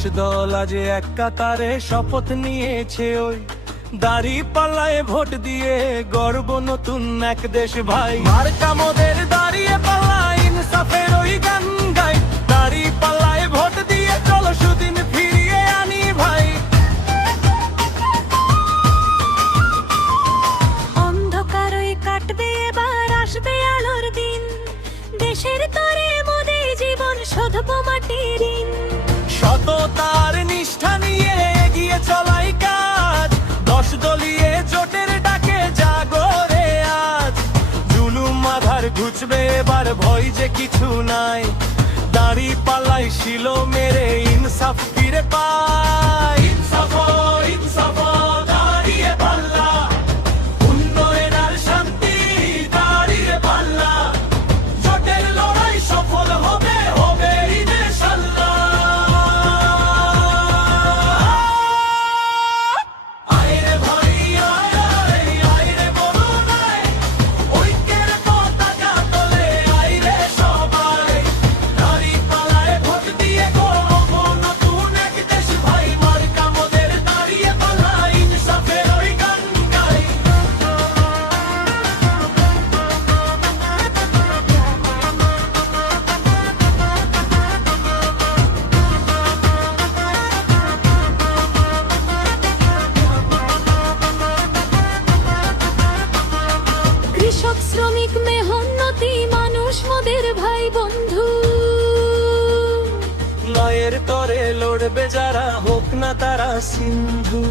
দশ দল আজ এক কাতারে শপথ নিয়েছে ওই দাড়ি পাল্লায় ভোট দিয়ে গর্ব নতুন এক দেশ ভাই। আর মোদের দাঁড়িয়ে পাল্লা ইনসাফের ওই গান গাই। দাড়ি পাল্লায় ভোট দিয়ে চলো সুদিন ফিরিয়ে আনি ভাই। অন্ধকারই কাটবে, এবার আসবে আলোর দিন। দেশের তরে মোদে জীবন শোধবো মাটির ঋণ সততার নিষ্ঠা নিয়ে এগিয়ে চলাই কাজ। দশ দলীয় জুলুম মাধার ঘুচবে, এবার ভয় যে কিছু নাই। দাড়ি পালাই ছিল মেরে ইনসাফ ফিরে পাই শ্রমিক মেহন্নতি মানুষ মোদের ভাই বন্ধু। মায়ের তরে লড়বে যারা হোক না তারা সিন্ধু।